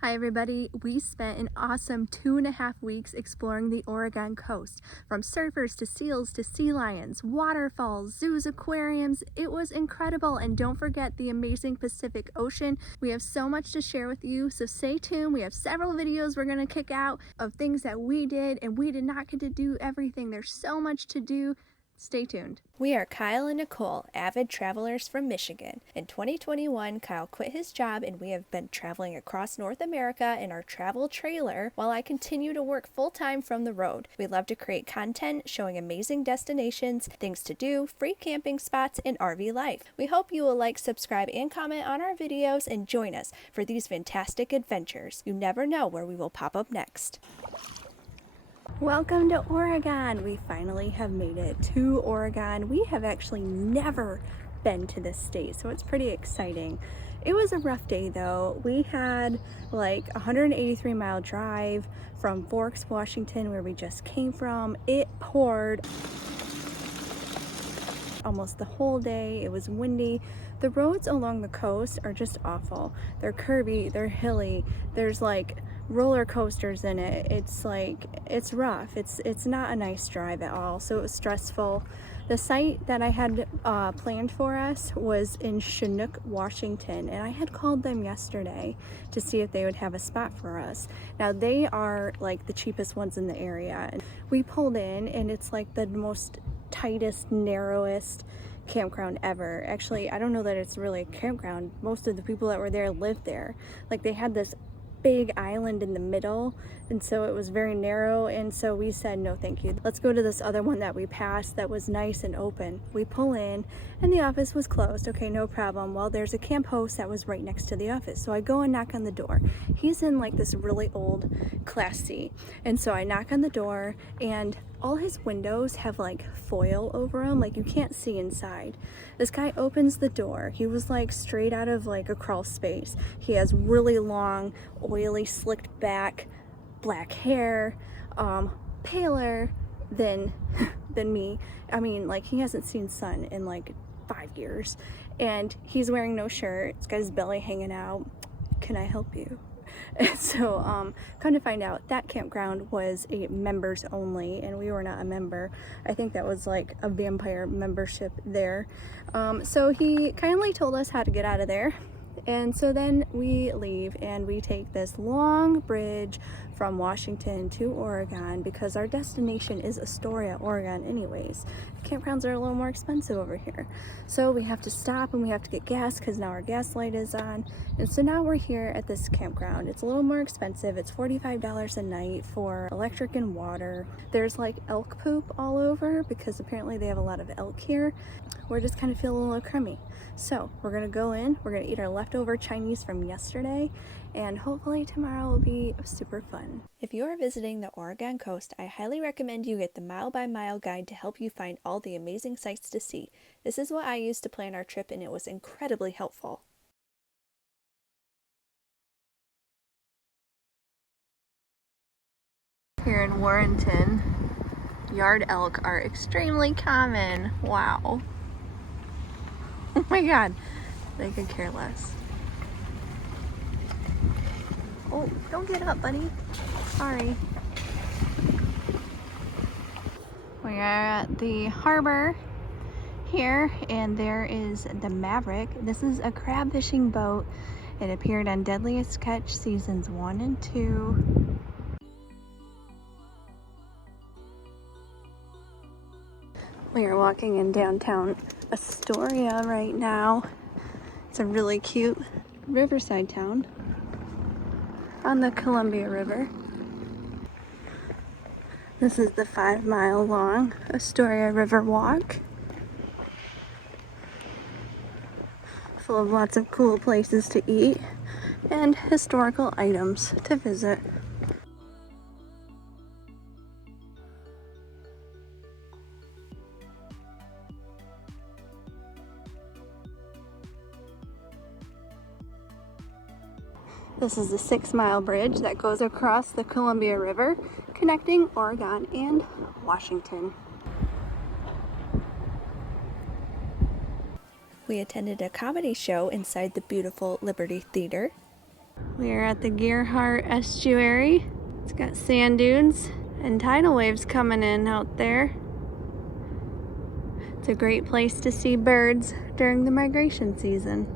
Hi everybody, we spent an awesome 2.5 weeks exploring the Oregon coast. From surfers to seals to sea lions, waterfalls, zoos, aquariums. It was incredible, and don't forget the amazing Pacific Ocean. We have so much to share with you, so stay tuned. We have several videos we're going to kick out of things that we did, and we did not get to do everything. There's so much to do. Stay tuned. We are Kyle and Nicole, avid travelers from Michigan. In 2021, Kyle quit his job and we have been traveling across North America in our travel trailer while I continue to work full-time from the road. We love to create content showing amazing destinations, things to do, free camping spots, and RV life. We hope you will like, subscribe, and comment on our videos and join us for these fantastic adventures. You never know where we will pop up next. Welcome to Oregon. We finally have made it to Oregon. We have actually never been to this state, so it's pretty exciting. It was a rough day though. We had like a 183-mile drive from Forks, Washington, where we just came from. It poured almost the whole day. It was windy. The roads along the coast are just awful. They're curvy, they're hilly, there's like roller coasters in it. It's rough. It's not a nice drive at all, so it was stressful. The site that I had planned for us was in Chinook, Washington, and I had called them yesterday to see if they would have a spot for us. Now they are like the cheapest ones in the area. We pulled in and it's like the most tightest, narrowest campground ever. Actually, I don't know that it's really a campground. Most of the people that were there lived there. Like they had this big island in the middle, and so it was very narrow, and so we said no thank you. Let's go to this other one that we passed that was nice and open. We pull in and the office was closed. Okay, no problem. Well, there's a camp host that was right next to the office, so I go and knock on the door. He's in like this really old Class C, and so I knock on the door and all his windows have like foil over them, like you can't see inside. This guy opens the door. He was like straight out of like a crawl space. He has really long, oily, slicked back, black hair, paler than me. I mean, like he hasn't seen sun in like 5 years, and he's wearing no shirt. He's got his belly hanging out. Can I help you? And so come to find out, that campground was a members only, and we were not a member. I think that was like a vampire membership there. So he kindly told us how to get out of there. And so then we leave and we take this long bridge from Washington to Oregon because our destination is Astoria, Oregon anyways. Campgrounds are a little more expensive over here. So we have to stop and we have to get gas because now our gas light is on. And so now we're here at this campground. It's a little more expensive. It's $45 a night for electric and water. There's like elk poop all over because apparently they have a lot of elk here. We're just kind of feeling a little crummy. So we're gonna go in, we're gonna eat our leftover Chinese from yesterday, and hopefully tomorrow will be super fun. If you are visiting the Oregon coast, I highly recommend you get the Mile by Mile guide to help you find all the amazing sights to see. This is what I used to plan our trip, and it was incredibly helpful. Here in Warrenton, yard elk are extremely common. Wow. Oh my god, they could care less. Oh, don't get up, buddy. Sorry. We are at the harbor here, and there is the Maverick. This is a crab fishing boat. It appeared on Deadliest Catch seasons 1 and 2. We are walking in downtown Astoria right now. It's a really cute riverside town on the Columbia River. This is the 5-mile long Astoria River Walk, full of lots of cool places to eat and historical items to visit. This is the 6-mile bridge that goes across the Columbia River, connecting Oregon and Washington. We attended a comedy show inside the beautiful Liberty Theater. We are at the Gearhart Estuary. It's got sand dunes and tidal waves coming in out there. It's a great place to see birds during the migration season.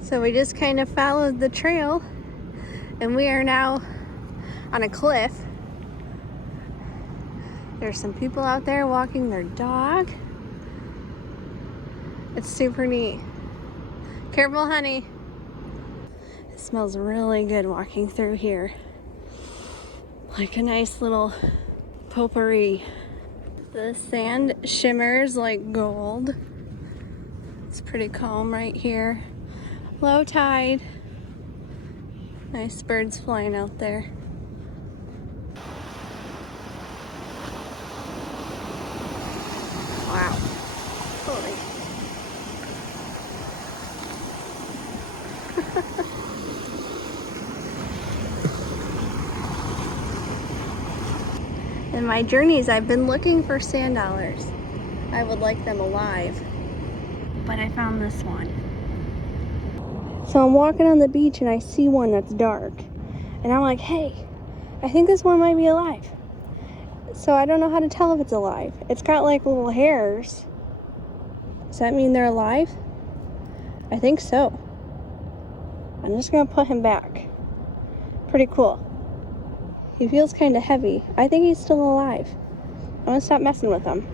So we just kind of followed the trail and we are now on a cliff. There's some people out there walking their dog. It's super neat. Careful, honey. It smells really good walking through here. Like a nice little potpourri. The sand shimmers like gold. It's pretty calm right here. Low tide. Nice birds flying out there. Wow. Holy. In my journeys, I've been looking for sand dollars. I would like them alive. But I found this one. So I'm walking on the beach and I see one that's dark. And I'm like, hey, I think this one might be alive. So I don't know how to tell if it's alive. It's got like little hairs. Does that mean they're alive? I think so. I'm just gonna put him back. Pretty cool. He feels kind of heavy. I think he's still alive. I'm gonna stop messing with him.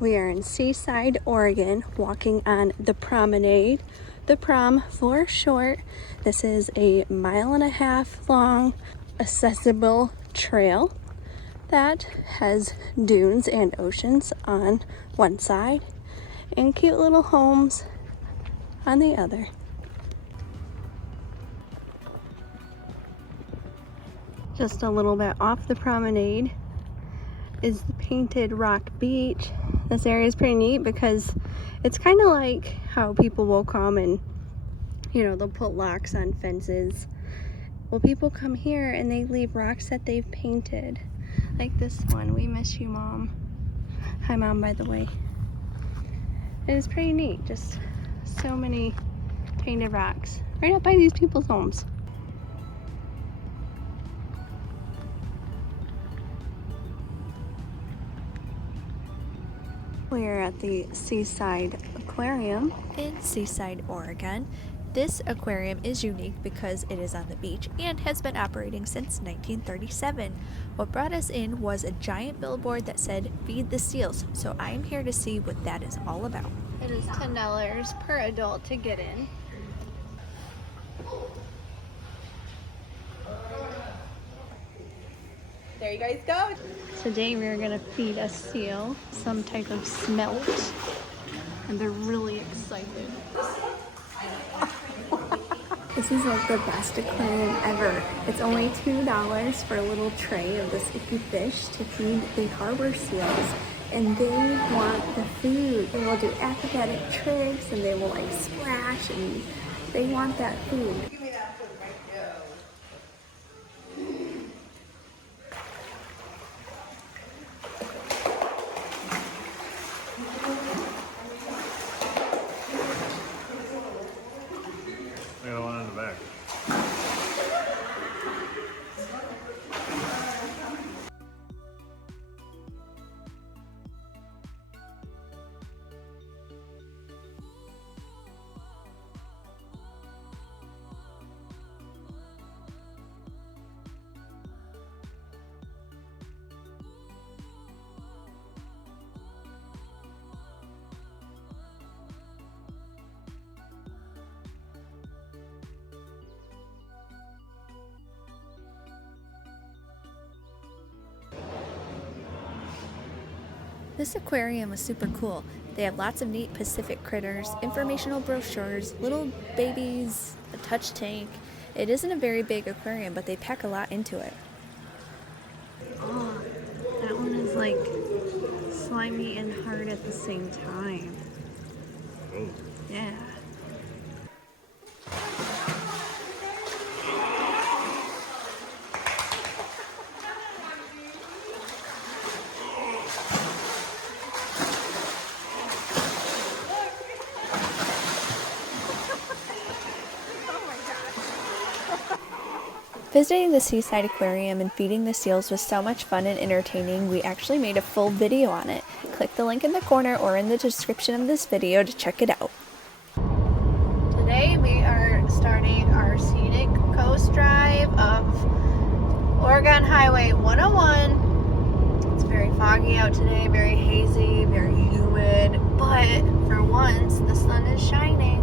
We are in Seaside, Oregon, walking on the Promenade. The Prom for short. This is a 1.5 mile long, accessible trail that has dunes and oceans on one side and cute little homes on the other. Just a little bit off the promenade is the painted rock beach. This area is pretty neat because it's kind of like how people will come and, you know, they'll put locks on fences. Well, people come here and they leave rocks that they've painted. Like this one, "We miss you, Mom." Hi, Mom, by the way. It is pretty neat, just so many painted rocks right up by these people's homes. We're at the Seaside Aquarium in Seaside, Oregon. This aquarium is unique because it is on the beach and has been operating since 1937. What brought us in was a giant billboard that said, "Feed the seals," so I am here to see what that is all about. It is $10 per adult to get in. There you guys go. Today we are going to feed a seal some type of smelt, and they're really excited. This is like the best aquarium ever. It's only $2 for a little tray of this icky fish to feed the harbor seals, and they want the food. They will do acrobatic tricks and they will like splash, and they want that food. Give me that foot right there. I got one in the back. This aquarium is super cool. They have lots of neat Pacific critters, informational brochures, little babies, a touch tank. It isn't a very big aquarium, but they pack a lot into it. Oh, that one is like slimy and hard at the same time. Oh. Yeah. Visiting the Seaside Aquarium and feeding the seals was so much fun and entertaining, we actually made a full video on it. Click the link in the corner or in the description of this video to check it out. Today we are starting our scenic coast drive of Oregon Highway 101. It's very foggy out today, very hazy, very humid, but for once the sun is shining.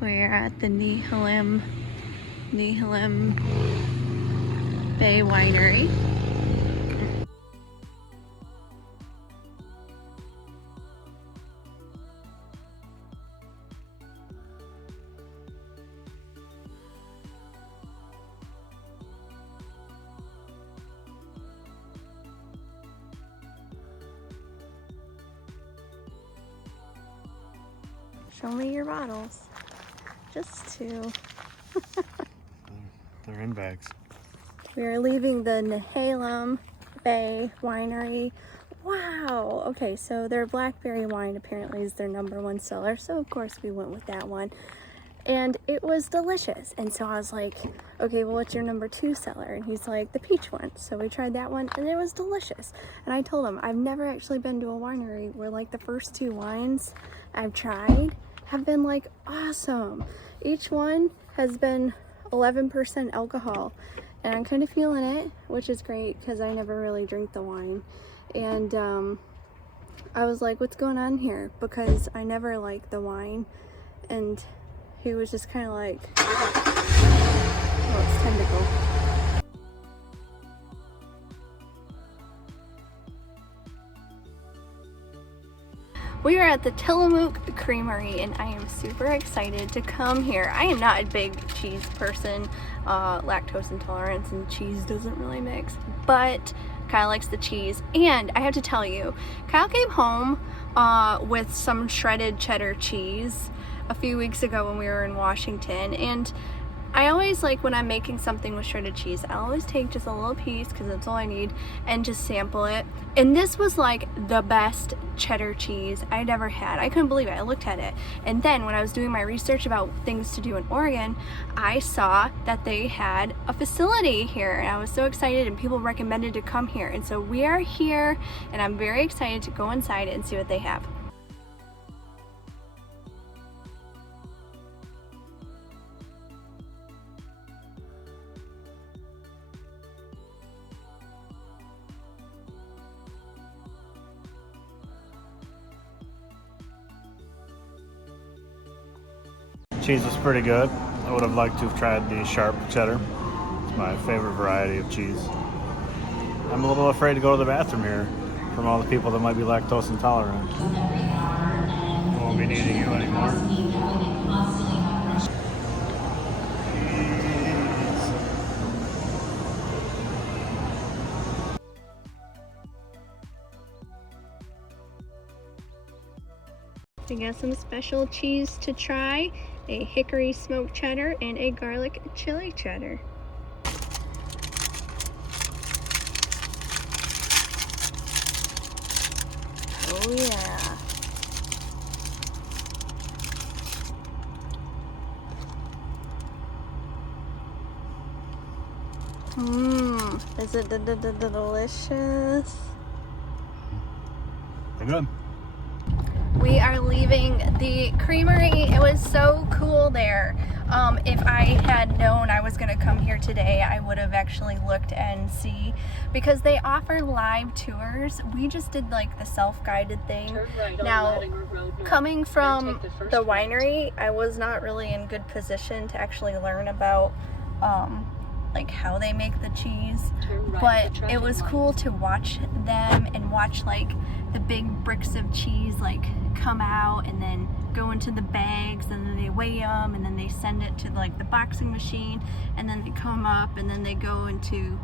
We're at the Nehalem Bay Winery. Show me your bottles. Just two. They're in bags. We are leaving the Nehalem Bay Winery. Wow! Okay, so their blackberry wine apparently is their #1 seller, so of course we went with that one. And it was delicious. And so I was like, okay, well, what's your #2 seller? And he's like, the peach one. So we tried that one and it was delicious. And I told him, I've never actually been to a winery where like the first 2 wines I've tried have been like awesome. Each one has been 11% alcohol and I'm kind of feeling it, which is great because I never really drink the wine. And I was like, what's going on here? Because I never liked the wine. And he was just kind of like, oh, it's time to go. We are at the Tillamook Creamery and I am super excited to come here. I am not a big cheese person, lactose intolerance and cheese doesn't really mix, but Kyle likes the cheese. And I have to tell you, Kyle came home with some shredded cheddar cheese a few weeks ago when we were in Washington, and I always like when I'm making something with shredded cheese, I always take just a little piece because that's all I need and just sample it. And this was like the best cheddar cheese I'd ever had. I couldn't believe it. I looked at it. And then when I was doing my research about things to do in Oregon, I saw that they had a facility here and I was so excited and people recommended to come here. And so we are here and I'm very excited to go inside and see what they have. Cheese was pretty good. I would have liked to have tried the sharp cheddar. It's my favorite variety of cheese. I'm a little afraid to go to the bathroom here from all the people that might be lactose intolerant. I won't be needing you anymore. We got some special cheese to try, a hickory smoked cheddar and a garlic chili cheddar. Oh yeah. Is it delicious? They're good. We are leaving the creamery. It was so cool there. If I had known I was going to come here today, I would have actually looked and see, because they offer live tours. We just did like the self-guided thing. Right now, coming from the winery, I was not really in good position to actually learn about like how they make the cheese, but it was cool to watch them and watch like the big bricks of cheese like come out and then go into the bags, and then they weigh them, and then they send it to like the boxing machine, and then they come up, and then they go into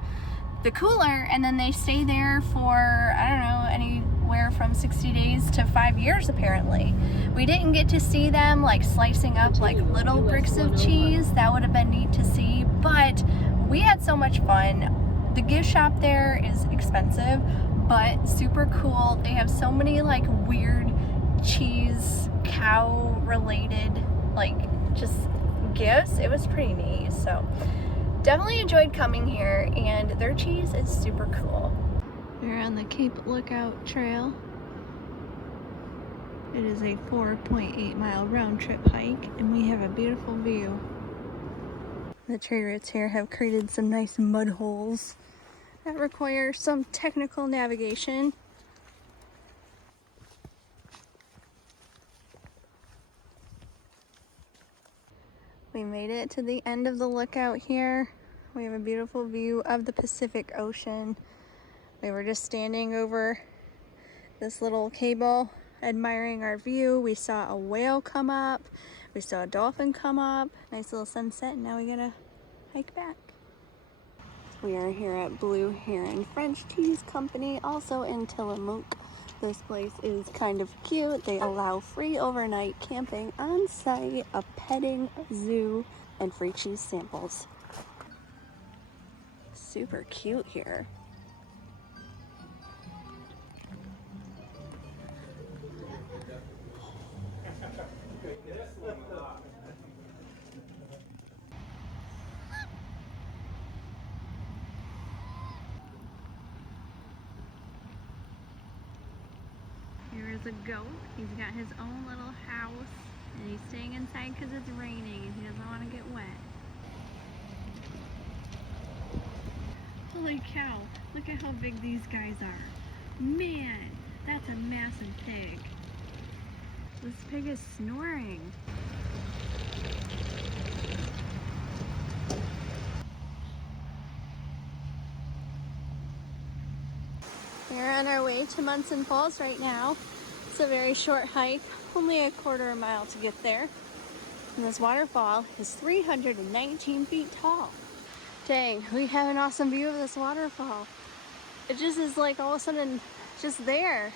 the cooler, and then they stay there for, I don't know, anywhere from 60 days to 5 years apparently. We didn't get to see them like slicing up like little bricks of cheese. That would have been neat to see, but we had so much fun. The gift shop there is expensive, but super cool. They have so many like weird cheese, cow related, like just gifts. It was pretty neat. So definitely enjoyed coming here, and their cheese is super cool. We're on the Cape Lookout Trail. It is a 4.8 mile round trip hike, and we have a beautiful view. The tree roots here have created some nice mud holes that require some technical navigation. We made it to the end of the lookout here. We have a beautiful view of the Pacific Ocean. We were just standing over this little cable admiring our view. We saw a whale come up. We saw a dolphin come up. Nice little sunset, and now we gotta hike back. We are here at Blue Heron French Cheese Company, also in Tillamook. This place is kind of cute. They allow free overnight camping on site, a petting zoo, and free cheese samples. Super cute here. Here is a goat. He's got his own little house, and he's staying inside because it's raining and he doesn't want to get wet. Holy cow, look at how big these guys are. Man, that's a massive pig. This pig is snoring. We're on our way to Monson Falls right now. It's a very short hike, only a quarter of a mile to get there. And this waterfall is 319 feet tall. Dang, we have an awesome view of this waterfall. It just is like all of a sudden just there.